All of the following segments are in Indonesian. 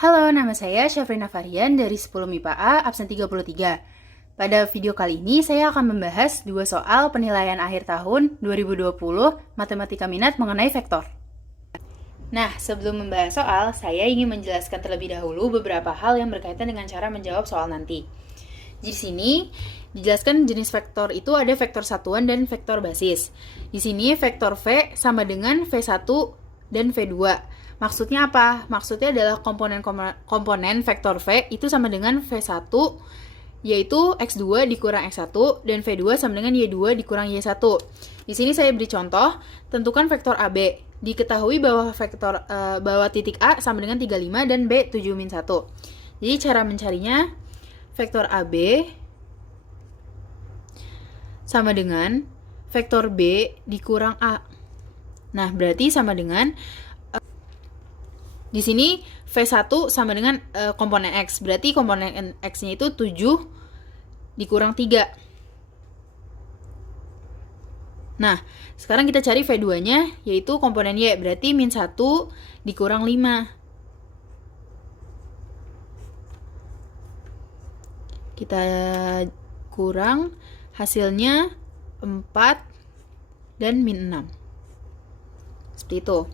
Halo, nama saya Syafrina Varian dari 10 MIPA A, absen 33. Pada video kali ini, saya akan membahas dua soal penilaian akhir tahun 2020 Matematika Minat mengenai vektor. Nah, sebelum membahas soal, saya ingin menjelaskan terlebih dahulu beberapa hal yang berkaitan dengan cara menjawab soal nanti. Di sini, dijelaskan jenis vektor itu ada vektor satuan dan vektor basis. Di sini, vektor V sama dengan V1 dan V2. Maksudnya apa? Maksudnya adalah komponen vektor V itu sama dengan V1, yaitu X2 dikurang X1, dan V2 sama dengan Y2 dikurang Y1. Di sini saya beri contoh, tentukan vektor AB. Diketahui bahwa titik A sama dengan 35 dan B 7-1. Jadi cara mencarinya, vektor AB sama dengan vektor B dikurang A. Nah, berarti sama dengan di sini V1 sama dengan komponen X. Berarti komponen X-nya itu 7 dikurang 3. Nah, sekarang kita cari V2-nya, yaitu komponen Y. Berarti min 1 dikurang 5. Kita kurang, hasilnya 4 dan min 6. Seperti itu.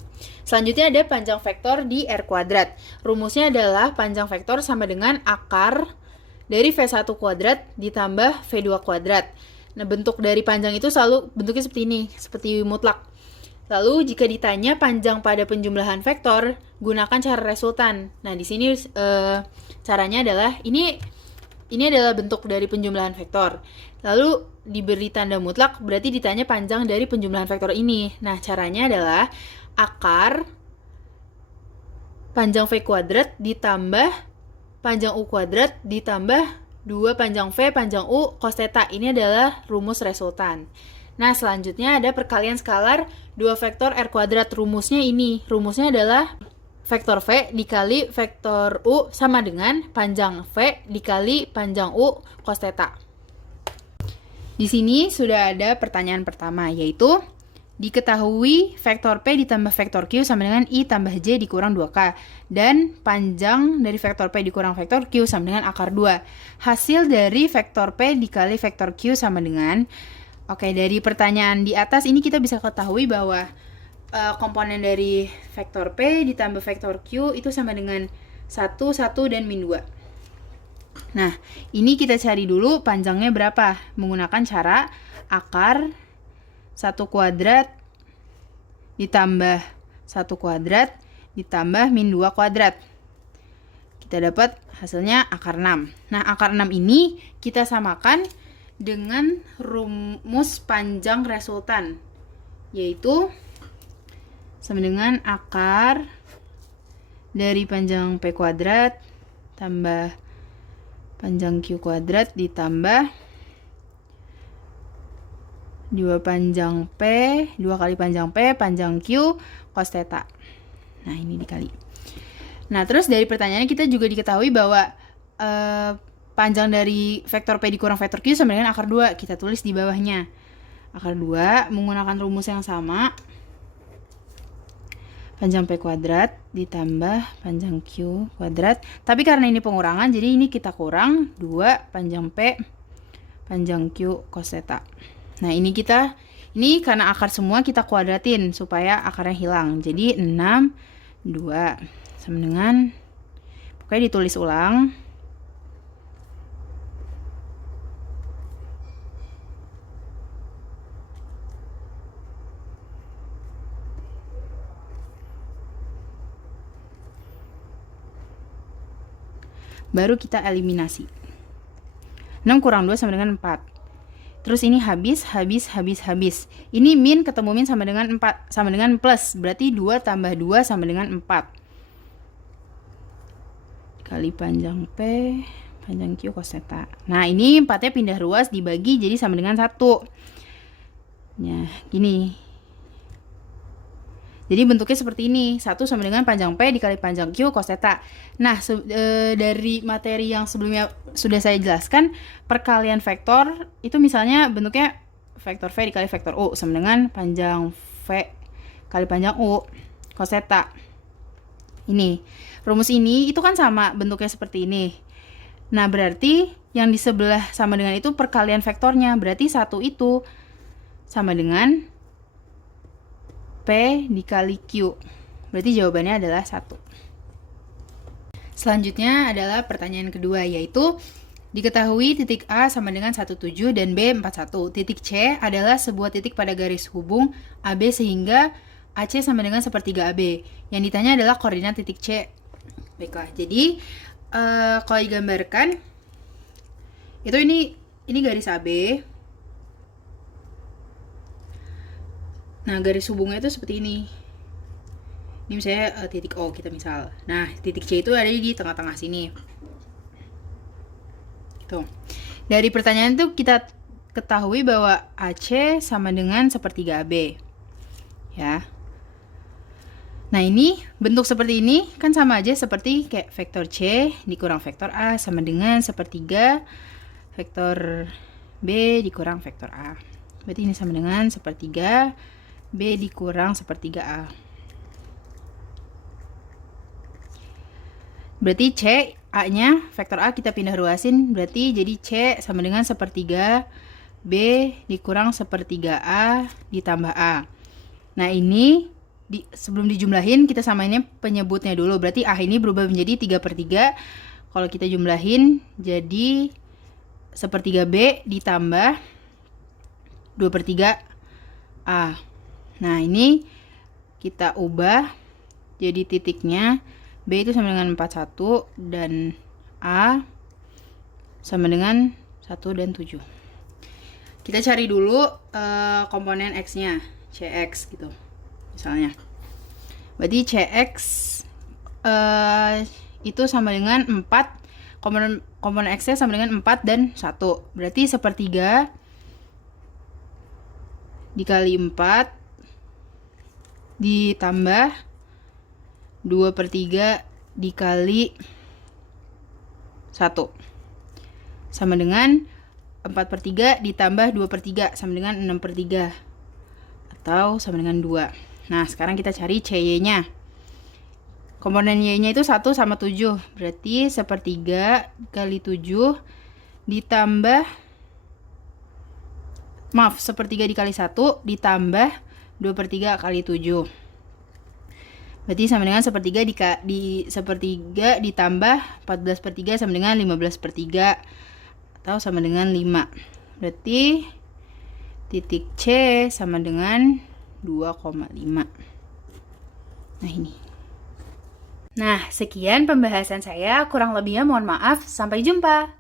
Selanjutnya ada panjang vektor di R kuadrat. Rumusnya adalah panjang vektor sama dengan akar dari V1 kuadrat ditambah V2 kuadrat. Nah, bentuk dari panjang itu selalu bentuknya seperti ini, seperti mutlak. Lalu jika ditanya panjang pada penjumlahan vektor, gunakan cara resultan. Nah, di sini caranya adalah ini adalah bentuk dari penjumlahan vektor. Lalu diberi tanda mutlak, berarti ditanya panjang dari penjumlahan vektor ini. Nah, caranya adalah akar panjang V kuadrat ditambah panjang U kuadrat ditambah 2 panjang V panjang U cos theta. Ini adalah rumus resultan. Nah, selanjutnya ada perkalian skalar 2 vektor R kuadrat. Rumusnya ini. Rumusnya adalah vektor V dikali vektor U sama dengan panjang V dikali panjang U cos theta. Di sini sudah ada pertanyaan pertama, yaitu diketahui vektor P ditambah vektor Q sama dengan I tambah J dikurang 2K. Dan panjang dari vektor P dikurang vektor Q sama dengan akar 2. Hasil dari vektor P dikali vektor Q sama dengan... Oke, dari pertanyaan di atas ini kita bisa ketahui bahwa komponen dari vektor P ditambah vektor Q itu sama dengan 1, 1, dan min 2. Nah, ini kita cari dulu panjangnya berapa. Menggunakan cara akar 1 kuadrat ditambah 1 kuadrat ditambah min 2 kuadrat. Kita dapat hasilnya akar 6. Nah, akar 6 ini kita samakan dengan rumus panjang resultan, yaitu sama dengan akar dari panjang P kuadrat tambah panjang Q kuadrat ditambah 2 panjang P, 2 kali panjang P, panjang Q, cos theta. Nah, ini dikali. Nah, terus dari pertanyaannya kita juga diketahui bahwa panjang dari vektor P dikurang vektor Q sama dengan akar 2. Kita tulis di bawahnya. Akar 2 menggunakan rumus yang sama. Panjang P kuadrat ditambah panjang Q kuadrat. Tapi karena ini pengurangan, jadi ini kita kurang 2 panjang P, panjang Q cos theta. Nah, ini karena akar semua kita kuadratin supaya akarnya hilang. Jadi 6, 2 sama dengan, pokoknya ditulis ulang. Baru kita eliminasi. 6 kurang 2 sama dengan 4. Terus ini habis. Ini min ketemu min sama dengan 4, sama dengan plus. Berarti 2 tambah 2 sama dengan 4. Kali panjang P, panjang Q cos theta. Nah, ini 4-nya pindah ruas dibagi jadi sama dengan 1. Nah, gini. Jadi bentuknya seperti ini. 1 sama dengan panjang P dikali panjang Q cos theta. Nah, dari materi yang sebelumnya sudah saya jelaskan, perkalian vektor itu misalnya bentuknya vektor V dikali vektor U sama dengan panjang V kali panjang U cos theta. Ini, rumus ini itu kan sama bentuknya seperti ini. Nah, berarti yang di sebelah sama dengan itu perkalian vektornya. Berarti 1 itu sama dengan P dikali Q. Berarti jawabannya adalah 1. Selanjutnya adalah pertanyaan kedua, yaitu diketahui titik A sama dengan 17 dan B 41. Titik C adalah sebuah titik pada garis hubung AB sehingga AC sama dengan sepertiga AB. Yang ditanya adalah koordinat titik C. Baiklah, jadi kalau digambarkan itu ini garis AB. Nah, garis hubungnya itu seperti ini. Ini misalnya titik O kita misal. Nah, titik C itu ada di tengah-tengah sini. Tuh. Dari pertanyaan itu kita ketahui bahwa AC sama dengan sepertiga AB. Ya. Nah, ini bentuk seperti ini kan sama aja seperti kayak vektor C dikurang vektor A sama dengan sepertiga vektor B dikurang vektor A. Berarti ini sama dengan sepertiga B dikurang sepertiga A. Berarti C, A-nya vektor A kita pindah ruasin, berarti jadi C sama dengan sepertiga B dikurang sepertiga A ditambah A. Nah, ini sebelum dijumlahin kita samainnya penyebutnya dulu. Berarti A ini berubah menjadi 3/3. Kalau kita jumlahin jadi sepertiga B ditambah 2/3 A. Nah, ini kita ubah jadi titiknya B itu sama dengan 41 dan A sama dengan 1 dan 7. Kita cari dulu komponen X-nya, CX gitu. Misalnya. Berarti CX itu sama dengan 4, komponen X-nya sama dengan 4 dan 1. Berarti sepertiga dikali 4 ditambah 2/3 dikali 1 sama dengan 4/3 ditambah 2/3 sama dengan 6/3 atau sama dengan 2. Nah, sekarang kita cari CY-nya. Komponen Y-nya itu 1 sama 7. Berarti sepertiga kali 7 ditambah sepertiga dikali 1 ditambah 2/3 kali 7. Berarti sama dengan sepertiga sepertiga ditambah 14/3 sama dengan 15/3 atau sama dengan 5. Berarti titik C sama dengan 2,5. Nah, ini. Nah, sekian pembahasan saya. Kurang lebihnya mohon maaf. Sampai jumpa.